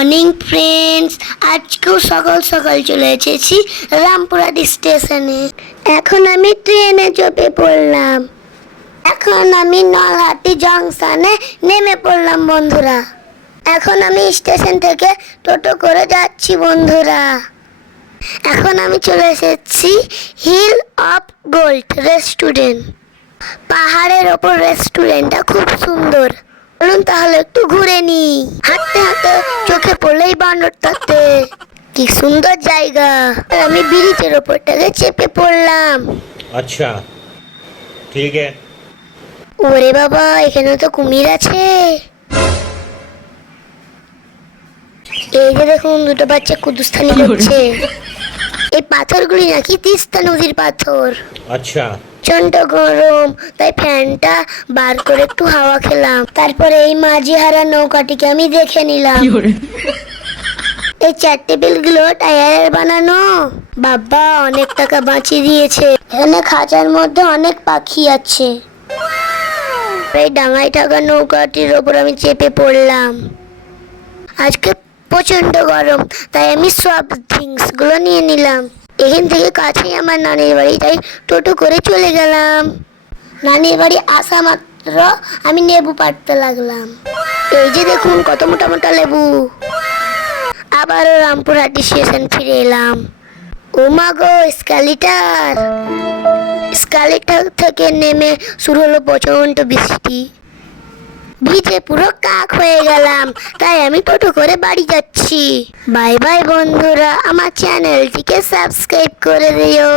Morning friends, আজকেও সকাল সকাল চলে এসেছি রামপুরহাট স্টেশনে। এখন আমি ট্রেনে চেপে পড়লাম। এখন আমি নলহাটি জংশনে নেমে পড়লাম বন্ধুরা। এখন আমি স্টেশন থেকে টোটো করে যাচ্ছি বন্ধুরা। এখন আমি চলে এসেছি হিল অফ গোল্ড রেস্টুরেন্ট। পাহাড়ের ওপর রেস্টুরেন্টটা খুব সুন্দর। চলুন তাহলে একটু ঘুরে নি। হাঁটতে হাঁটতে চোখে পড়লেই বানরটাতে কি সুন্দর জায়গা। আমি ব্রিজের ওপরটাকে চেপে পড়লাম। अच्छा ठीक है। ওরে বাবা, এখানে তো কুমির আছে। এই যে দেখুন, দুটো বাচ্চা কুদুস্তানি করছে। এই পাথরগুলি নাকি তিস্তা নদীর পাথর। अच्छा প্রচন্ড গরম, তাই ফ্যানটা বার করে একটু হাওয়া খেলাম। তারপরে এই মাঝিহারা নৌকাটিকে আমি দেখে নিলাম। এই চার টেবিলগুলো টায়ারের বানানো। বাবা অনেক টাকা বাঁচিয়ে দিয়েছে। এখানে খাঁচার মধ্যে অনেক পাখি আছে। এই ডাঙায় থাকা নৌকাটির ওপর আমি চেপে পড়লাম। আজকে প্রচন্ড গরম, তাই আমি সব ড্রিঙ্কস গুলো নিয়ে নিলাম। এখান থেকে কাছেই আমার নানির বাড়ি, তাই টোটো করে চলে গেলাম। নানির বাড়ি আসা মাত্র আমি লেবু পাড়তে লাগলাম। এই যে দেখুন কত মোটা মোটা লেবু। আবারও রামপুরহাট স্টেশন ফিরে এলাম। ও মা গো, স্কালিটার। স্কালিটার থেকে নেমে শুরু হলো প্রচন্ড বৃষ্টি। ভিজে পুরো কাক হয়ে গেলাম, তাই আমি টোটো করে বাড়ি যাচ্ছি। বাই বাই বন্ধুরা, আমার চ্যানেলটিকে সাবস্ক্রাইব করে দিও।